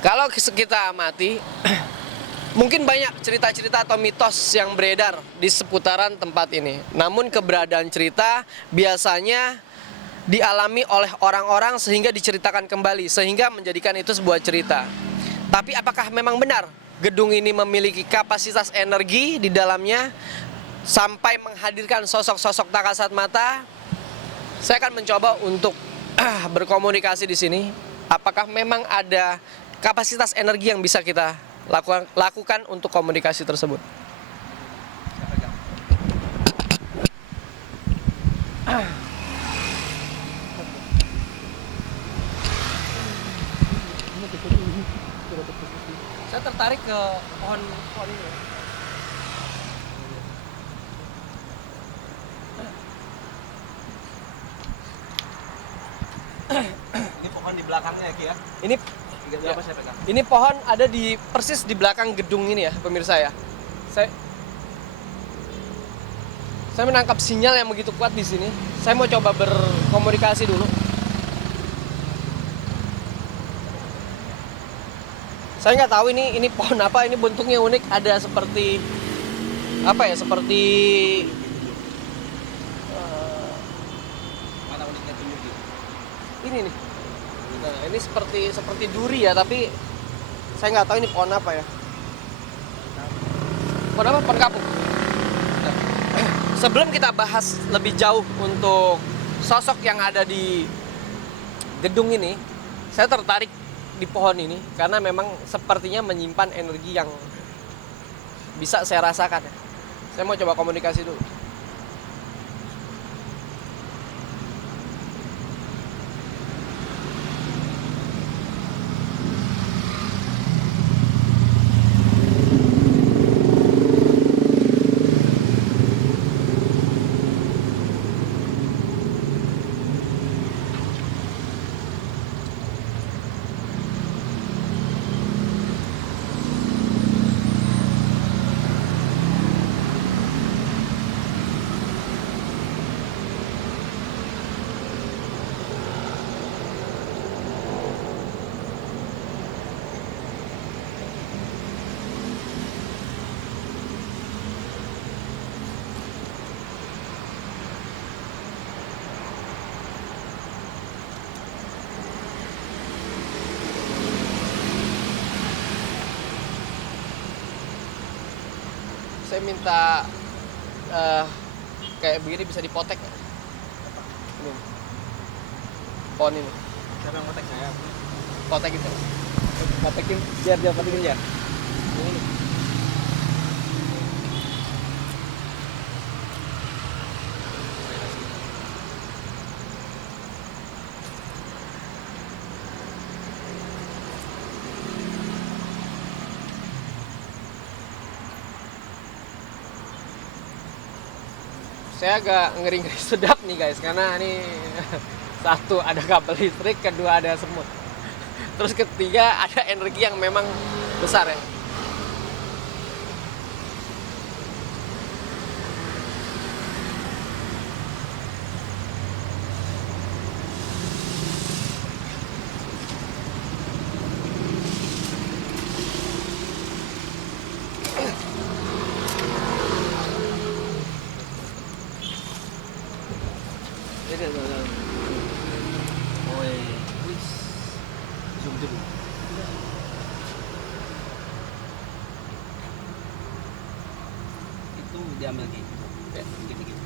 Kalau kita amati, mungkin banyak cerita-cerita atau mitos yang beredar di seputaran tempat ini. Namun keberadaan cerita biasanya dialami oleh orang-orang sehingga diceritakan kembali, sehingga menjadikan itu sebuah cerita. Tapi apakah memang benar gedung ini memiliki kapasitas energi di dalamnya sampai menghadirkan sosok-sosok tak kasat mata? Saya akan mencoba untuk berkomunikasi di sini. Apakah memang ada kapasitas energi yang bisa kita lakukan untuk komunikasi tersebut? Saya tertarik ke pohon ini. Ini pohon di belakangnya ya Ki ya? Ini Berapa saya pegang? Ini pohon ada di persis di belakang gedung ini ya, pemirsa ya. Saya menangkap sinyal yang begitu kuat di sini. Saya mau coba berkomunikasi dulu. Saya nggak tahu ini pohon apa, ini bentuknya unik, ada seperti apa ya, seperti Mana uniknya tunjuk Ki? ini nih. Nah, ini seperti duri ya, tapi saya nggak tahu ini pohon apa ya. Pohon apa? Pohon kapuk. Nah, sebelum kita bahas lebih jauh untuk sosok yang ada di gedung ini, saya tertarik di pohon ini karena memang sepertinya menyimpan energi yang bisa saya rasakan ya. Saya mau coba komunikasi dulu. Saya minta kayak begini bisa dipotek nggak? Ini pohon ini, Siapa yang kontak saya? potek gitu. Kontakin biar dia kontakin ya. Ini. Saya agak ngeri-ngeri sedap nih guys, karena ini satu ada kabel listrik, kedua ada semut, terus ketiga ada energi yang memang besar ya. Oi, wis. Zoom dulu. Itu diambil Ki. Ya, dikit-dikit.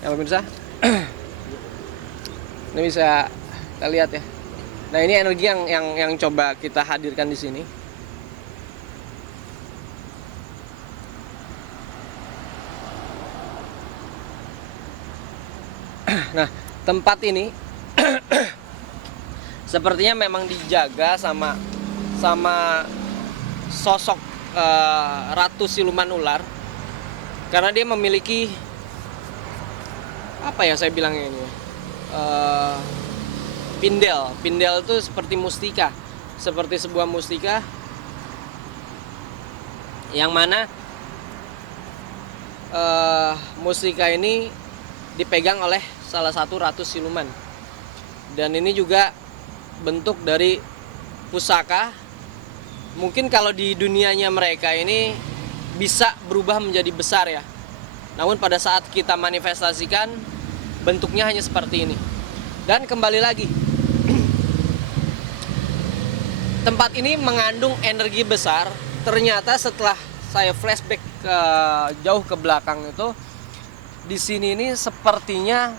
Ya pemirsa, ini bisa kita lihat ya. Nah ini energi yang coba kita hadirkan di sini. Nah tempat ini sepertinya memang dijaga sama sosok ratu siluman ular, karena dia memiliki apa ya saya bilangnya ini, pindel itu seperti mustika, seperti sebuah mustika yang mana mustika ini dipegang oleh salah satu ratu siluman. Dan ini juga bentuk dari pusaka. Mungkin kalau di dunianya mereka ini bisa berubah menjadi besar ya. Namun pada saat kita manifestasikan, bentuknya hanya seperti ini. Dan kembali lagi, tempat ini mengandung energi besar. Ternyata setelah saya flashback jauh ke belakang itu, di sini ini sepertinya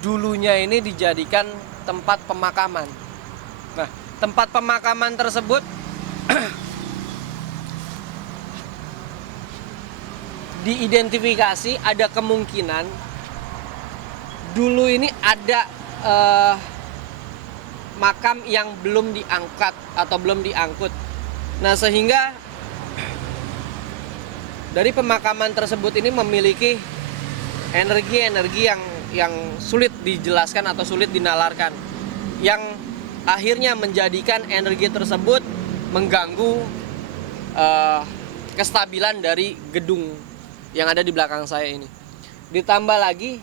dulunya ini dijadikan tempat pemakaman. Nah, tempat pemakaman tersebut diidentifikasi ada kemungkinan dulu ini ada makam yang belum diangkat atau belum diangkut. Nah, sehingga dari pemakaman tersebut ini memiliki energi-energi yang sulit dijelaskan atau sulit dinalarkan, yang akhirnya menjadikan energi tersebut mengganggu kestabilan dari gedung yang ada di belakang saya ini. Ditambah lagi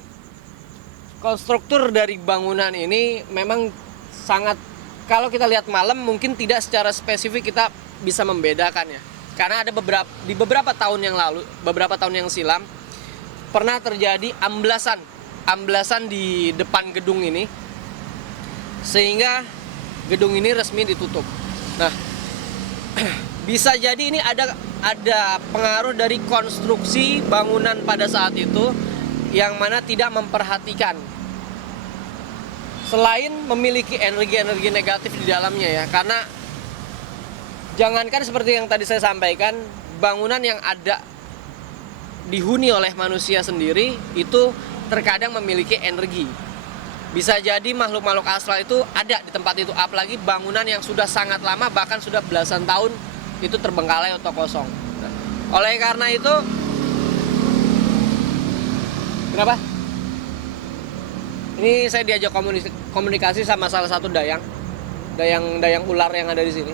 konstruktur dari bangunan ini memang sangat, kalau kita lihat malam mungkin tidak secara spesifik kita bisa membedakan ya. Karena ada beberapa tahun yang lalu, beberapa tahun yang silam pernah terjadi amblasan di depan gedung ini, sehingga gedung ini resmi ditutup. Nah, bisa jadi ini ada pengaruh dari konstruksi bangunan pada saat itu yang mana tidak memperhatikan, selain memiliki energi-energi negatif di dalamnya ya. Karena jangankan seperti yang tadi saya sampaikan, bangunan yang ada dihuni oleh manusia sendiri itu terkadang memiliki energi. Bisa jadi makhluk-makhluk astral itu ada di tempat itu, apalagi bangunan yang sudah sangat lama, bahkan sudah belasan tahun itu terbengkalai atau kosong. Nah, oleh karena itu, kenapa? Ini saya diajak komunikasi sama salah satu dayang ular yang ada di sini.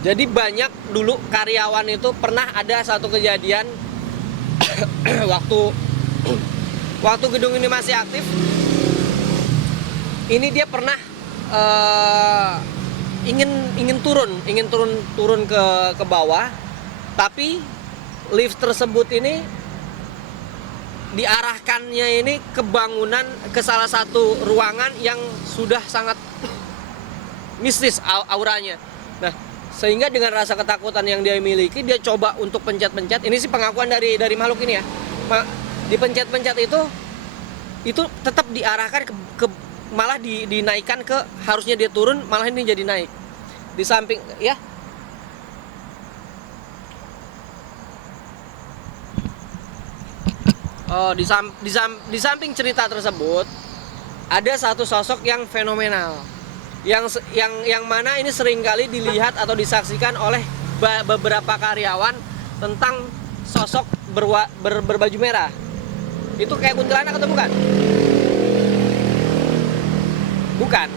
Jadi banyak dulu karyawan itu pernah ada satu kejadian waktu gedung ini masih aktif. Ini dia pernah ingin turun ke bawah, tapi lift tersebut ini diarahkannya ini ke bangunan, ke salah satu ruangan yang sudah sangat mistis auranya. Nah, sehingga dengan rasa ketakutan yang dia miliki, dia coba untuk pencet-pencet. Ini sih pengakuan dari makhluk ini ya. Dipencet-pencet itu tetap diarahkan ke malah dinaikkan ke, harusnya dia turun, malah ini jadi naik. Di samping ya. Oh, di samping cerita tersebut ada satu sosok yang fenomenal. Yang mana ini seringkali dilihat atau disaksikan oleh beberapa karyawan tentang sosok berbaju merah. Itu kayak kuntilanak atau bukan? Bukan.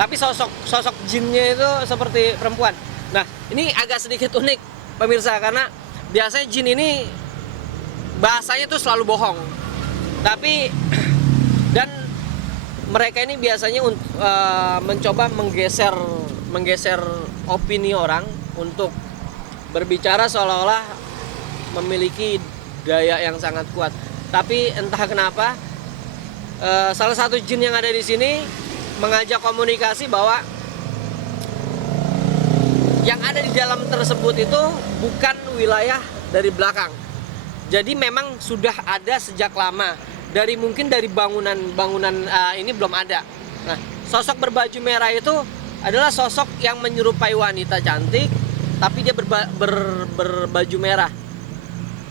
Tapi sosok jinnya itu seperti perempuan. Nah, ini agak sedikit unik pemirsa, karena biasanya jin ini bahasanya tuh selalu bohong. Tapi dan mereka ini biasanya mencoba menggeser opini orang untuk berbicara seolah-olah memiliki daya yang sangat kuat. Tapi entah kenapa salah satu jin yang ada di sini mengajak komunikasi bahwa yang ada di dalam tersebut itu bukan wilayah dari belakang. Jadi memang sudah ada sejak lama. Mungkin dari bangunan ini belum ada. Nah, sosok berbaju merah itu adalah sosok yang menyerupai wanita cantik, tapi dia berbaju merah.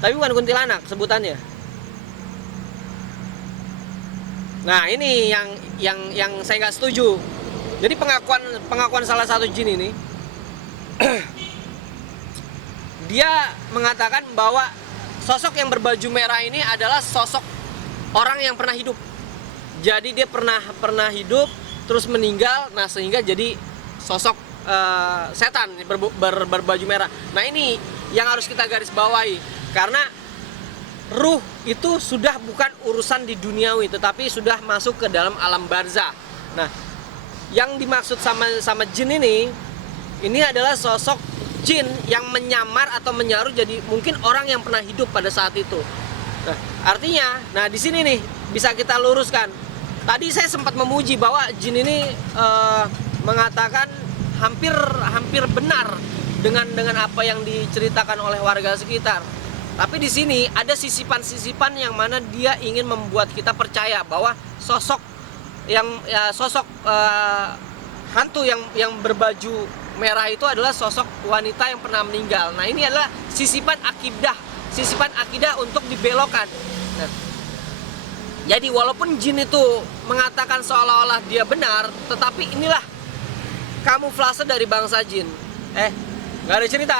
Tapi bukan kuntilanak sebutannya. Nah, ini yang saya nggak setuju. Jadi pengakuan salah satu jin ini, dia mengatakan bahwa sosok yang berbaju merah ini adalah sosok orang yang pernah hidup. Jadi dia pernah hidup terus meninggal, nah sehingga jadi sosok setan berbaju merah. Nah, ini yang harus kita garis bawahi, karena ruh itu sudah bukan urusan di duniawi, tetapi sudah masuk ke dalam alam barzah. Nah, yang dimaksud sama jin ini adalah sosok jin yang menyamar atau menyaru jadi mungkin orang yang pernah hidup pada saat itu. Nah, artinya, di sini nih bisa kita luruskan. Tadi saya sempat memuji bahwa jin ini mengatakan hampir benar dengan apa yang diceritakan oleh warga sekitar. Tapi di sini ada sisipan-sisipan yang mana dia ingin membuat kita percaya bahwa sosok hantu yang berbaju merah itu adalah sosok wanita yang pernah meninggal. Nah, ini adalah sisipan akidah untuk dibelokkan. Nah, jadi walaupun jin itu mengatakan seolah-olah dia benar, tetapi inilah kamuflase dari bangsa jin. Nggak ada cerita.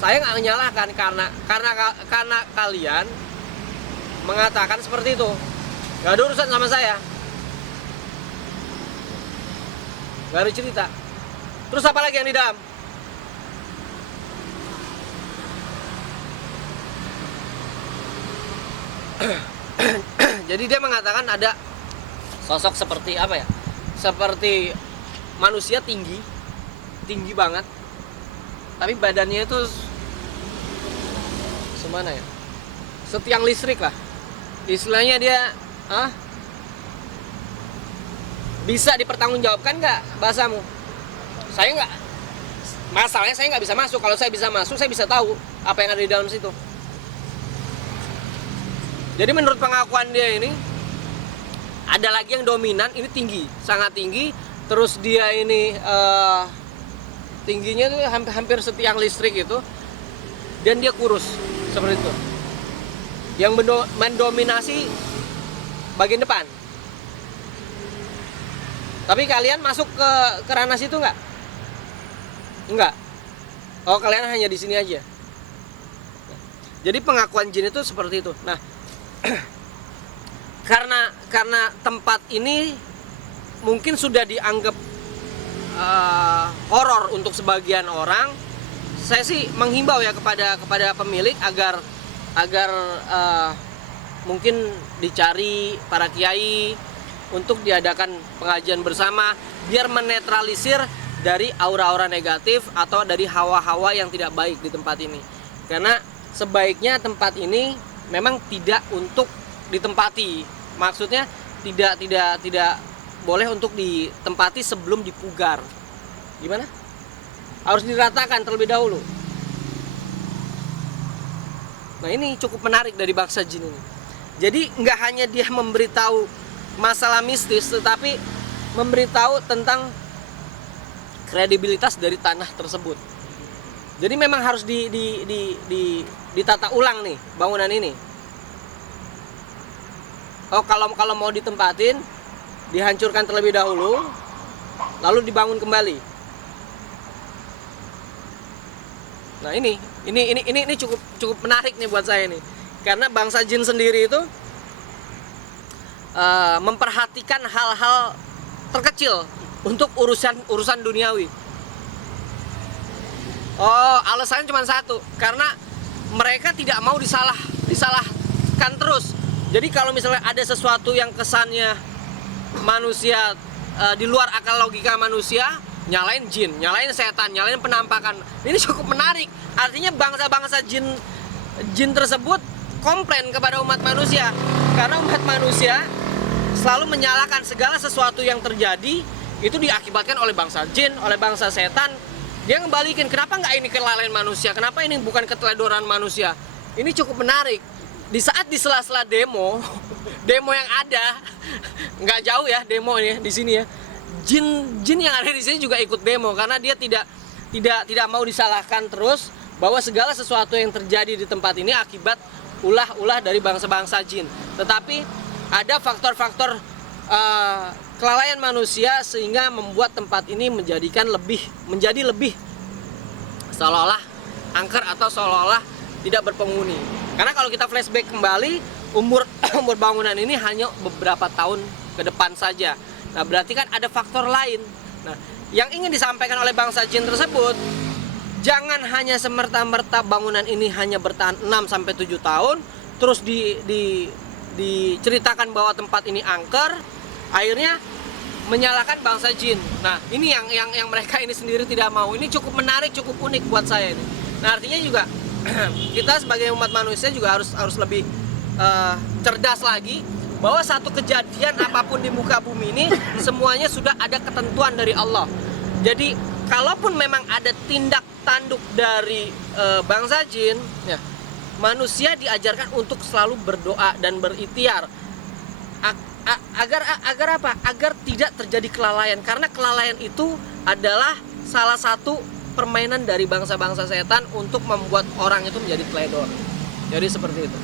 Saya nggak menyalahkan karena kalian mengatakan seperti itu. Nggak ada urusan sama saya. Nggak ada cerita. Terus apa lagi yang di dalam? Jadi dia mengatakan ada sosok seperti apa ya? Seperti manusia tinggi banget. Tapi badannya itu semana ya? Setiang listrik lah. Istilahnya dia bisa dipertanggungjawabkan nggak bahasamu? Saya nggak. Masalahnya saya nggak bisa masuk. Kalau saya bisa masuk, saya bisa tahu apa yang ada di dalam situ. Jadi menurut pengakuan dia ini ada lagi yang dominan, ini tinggi, sangat tinggi. Terus dia ini tingginya tuh hampir setiang listrik itu, dan dia kurus seperti itu. Yang mendominasi bagian depan. Tapi kalian masuk ke ranah situ nggak? Enggak. Oh, kalian hanya di sini aja. Jadi pengakuan jin itu seperti itu. Nah, karena tempat ini mungkin sudah dianggap horor untuk sebagian orang, saya sih menghimbau ya kepada pemilik agar mungkin dicari para kiai untuk diadakan pengajian bersama biar menetralisir dari aura-aura negatif atau dari hawa-hawa yang tidak baik di tempat ini. Karena sebaiknya tempat ini memang tidak untuk ditempati. Maksudnya tidak boleh untuk ditempati sebelum dipugar. Gimana? Harus diratakan terlebih dahulu. Nah, ini cukup menarik dari bangsa jin ini. Jadi nggak hanya dia memberitahu masalah mistis, tetapi memberitahu tentang kredibilitas dari tanah tersebut. Jadi memang harus ditata ulang nih bangunan ini. Oh, kalau mau ditempatin, dihancurkan terlebih dahulu, lalu dibangun kembali. Nah, ini cukup menarik nih buat saya nih, karena bangsa jin sendiri itu memperhatikan hal-hal terkecil untuk urusan duniawi. Oh, alasannya cuma satu, karena mereka tidak mau disalahkan terus. Jadi kalau misalnya ada sesuatu yang kesannya manusia di luar akal logika manusia, nyalain jin, nyalain setan, nyalain penampakan. Ini cukup menarik. Artinya bangsa-bangsa jin tersebut komplain kepada umat manusia, karena umat manusia selalu menyalahkan segala sesuatu yang terjadi itu diakibatkan oleh bangsa jin, oleh bangsa setan. Dia ngebalikin, kenapa nggak ini kelalaian manusia, kenapa ini bukan keteledoran manusia. Ini cukup menarik. Di saat di sela-sela demo yang ada, nggak jauh ya demo ini di sini ya, jin yang ada di sini juga ikut demo, karena dia tidak mau disalahkan terus bahwa segala sesuatu yang terjadi di tempat ini akibat ulah dari bangsa-bangsa jin. Tetapi ada faktor-faktor kelalaian manusia sehingga membuat tempat ini menjadi lebih seolah-olah angker atau seolah-olah tidak berpenghuni. Karena kalau kita flashback kembali, umur bangunan ini hanya beberapa tahun ke depan saja. Nah, berarti kan ada faktor lain. Nah, yang ingin disampaikan oleh bangsa jin tersebut jangan hanya semerta-merta bangunan ini hanya bertahan 6-7 tahun, terus diceritakan bahwa tempat ini angker, akhirnya menyalahkan bangsa jin. Nah, ini yang mereka ini sendiri tidak mau. Ini cukup menarik, cukup unik buat saya ini. Nah, artinya juga kita sebagai umat manusia juga harus lebih cerdas lagi, bahwa satu kejadian apapun di muka bumi ini semuanya sudah ada ketentuan dari Allah. Jadi kalaupun memang ada tindak tanduk dari bangsa jin, ya, manusia diajarkan untuk selalu berdoa dan berikhtiar agar apa? Agar tidak terjadi kelalaian, karena kelalaian itu adalah salah satu permainan dari bangsa-bangsa setan untuk membuat orang itu menjadi teledor. Jadi seperti itu.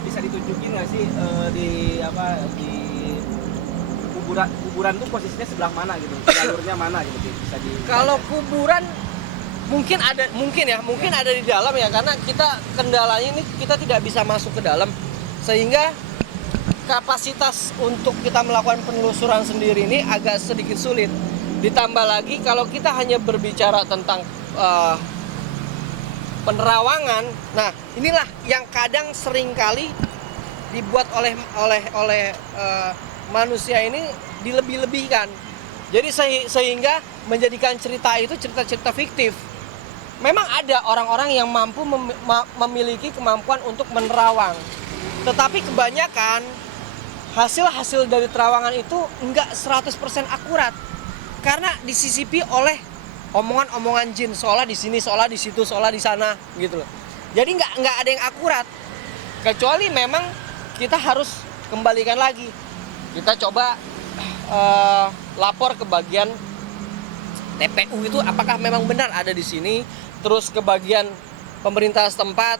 Bisa ditunjukin nggak sih di kuburan tuh posisinya sebelah mana gitu, jalurnya mana gitu, bisa di. Kalau kuburan mungkin ada di dalam ya, karena kita kendalanya ini kita tidak bisa masuk ke dalam, sehingga kapasitas untuk kita melakukan penelusuran sendiri ini agak sedikit sulit. Ditambah lagi kalau kita hanya berbicara tentang penerawangan, nah inilah yang kadang seringkali dibuat oleh manusia ini dilebih-lebihkan. Jadi sehingga menjadikan cerita itu cerita-cerita fiktif. Memang ada orang-orang yang mampu memiliki kemampuan untuk menerawang, tetapi kebanyakan hasil dari terawangan itu enggak 100% akurat, karena disisipi oleh omongan-omongan jin, seolah di sini, seolah di situ, seolah di sana gitu loh. Jadi nggak ada yang akurat, kecuali memang kita harus kembalikan lagi. Kita coba lapor ke bagian TPU itu apakah memang benar ada di sini, terus ke bagian pemerintah setempat,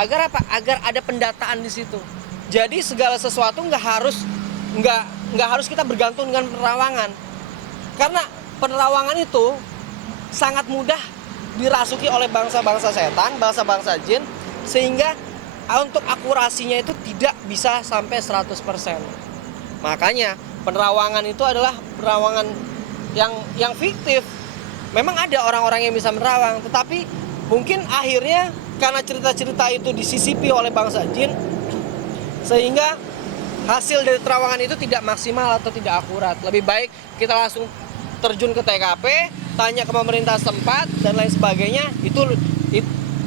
agar apa? Agar ada pendataan di situ. Jadi segala sesuatu nggak harus kita bergantung dengan penerawangan, karena penerawangan itu sangat mudah dirasuki oleh bangsa-bangsa setan, bangsa-bangsa jin, sehingga untuk akurasinya itu tidak bisa sampai 100%. Makanya penerawangan itu adalah penerawangan yang fiktif. Memang ada orang-orang yang bisa menerawang, tetapi mungkin akhirnya karena cerita-cerita itu disisipi oleh bangsa jin, sehingga hasil dari terawangan itu tidak maksimal atau tidak akurat. Lebih baik kita langsung terjun ke TKP, tanya ke pemerintah setempat dan lain sebagainya. Itu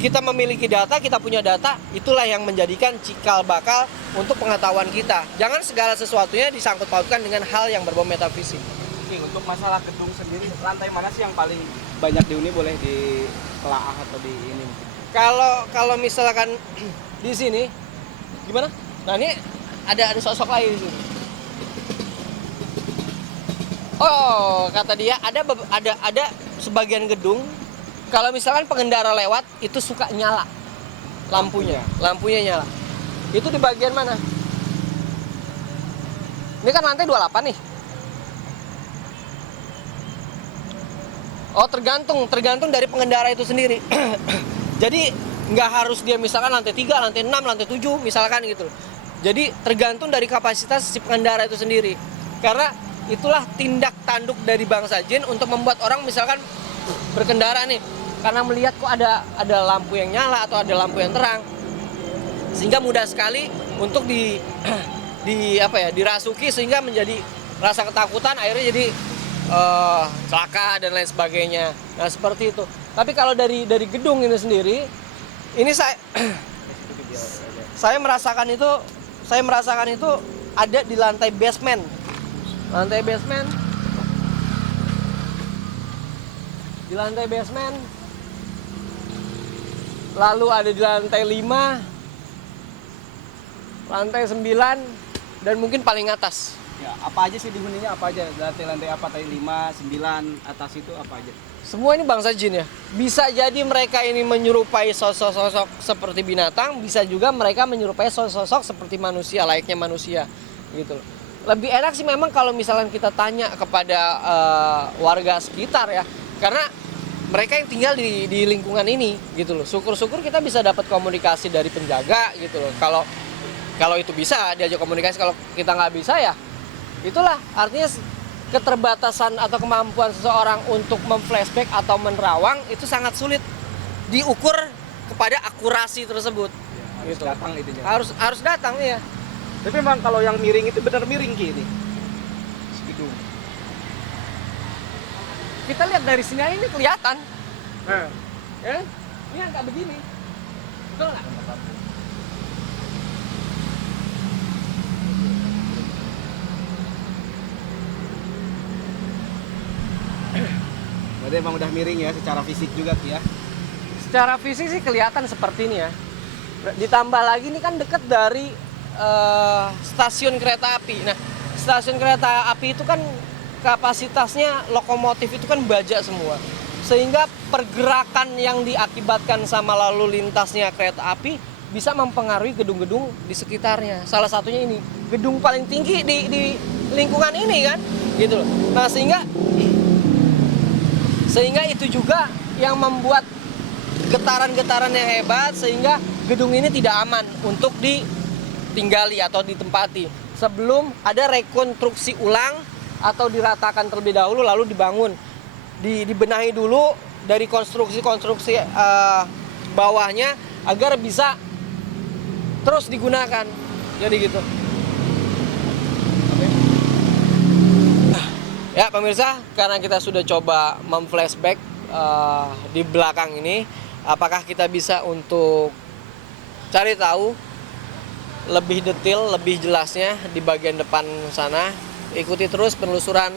kita memiliki data, kita punya data, itulah yang menjadikan cikal bakal untuk pengetahuan kita. Jangan segala sesuatunya disangkut pautkan dengan hal yang berbau metafisik. Oke, untuk masalah gedung sendiri, lantai mana sih yang paling banyak dihuni, boleh ditelaah atau di ini? Kalau misalkan di sini gimana? Nah, ini ada sosok lain di sini. Oh, kata dia ada sebagian gedung, kalau misalkan pengendara lewat itu suka nyala lampunya nyala. Itu di bagian mana? Ini kan lantai 28 nih. Oh, tergantung dari pengendara itu sendiri. Jadi nggak harus dia misalkan lantai 3, lantai 6, lantai 7 misalkan gitu. Jadi tergantung dari kapasitas si pengendara itu sendiri. Karena itulah tindak tanduk dari bangsa jin untuk membuat orang misalkan berkendara nih, karena melihat kok ada lampu yang nyala atau ada lampu yang terang, sehingga mudah sekali untuk dirasuki, sehingga menjadi rasa ketakutan, akhirnya jadi celaka dan lain sebagainya. Nah, seperti itu. Tapi kalau dari gedung ini sendiri, ini saya merasakan itu ada di lantai basement. Di lantai basement. Lalu ada di lantai 5, lantai 9, dan mungkin paling atas. Ya, apa aja sih dihuninya, apa aja? Lantai apa? Lantai 5, 9, atas itu apa aja? Semua ini bangsa jin ya. Bisa jadi mereka ini menyerupai sosok-sosok seperti binatang, bisa juga mereka menyerupai sosok-sosok seperti manusia, layaknya manusia gitu loh. Lebih enak sih memang kalau misalnya kita tanya kepada warga sekitar ya, karena mereka yang tinggal di lingkungan ini gitu loh. Syukur-syukur kita bisa dapat komunikasi dari penjaga gitu loh. Kalau itu bisa diajak komunikasi, kalau kita nggak bisa ya itulah artinya keterbatasan atau kemampuan seseorang untuk memflashback atau menerawang itu sangat sulit diukur kepada akurasi tersebut. Harus Gitu. datang itu ya. Harus datang ya. Tapi memang kalau yang miring itu benar miring Ki ini. Gedung. Kita lihat dari sini aja ini kelihatan. Nah, Ya, ini kan nggak begini. Betul nggak? berarti emang udah miring ya secara fisik juga Ki ya. Secara fisik sih kelihatan seperti ini ya. Ditambah lagi ini kan dekat dari stasiun kereta api. Nah, stasiun kereta api itu kan kapasitasnya lokomotif itu kan baja semua. Sehingga pergerakan yang diakibatkan sama lalu lintasnya kereta api bisa mempengaruhi gedung-gedung di sekitarnya. Salah satunya ini, gedung paling tinggi di lingkungan ini kan, gitu loh. Nah, sehingga itu juga yang membuat getaran-getaran yang hebat sehingga gedung ini tidak aman untuk ditinggali atau ditempati sebelum ada rekonstruksi ulang atau diratakan terlebih dahulu lalu dibangun, dibenahi dulu dari konstruksi-konstruksi bawahnya agar bisa terus digunakan. Jadi gitu. Ya pemirsa, karena kita sudah coba memflashback di belakang ini, apakah kita bisa untuk cari tahu lebih detail, lebih jelasnya di bagian depan sana? Ikuti terus penelusuran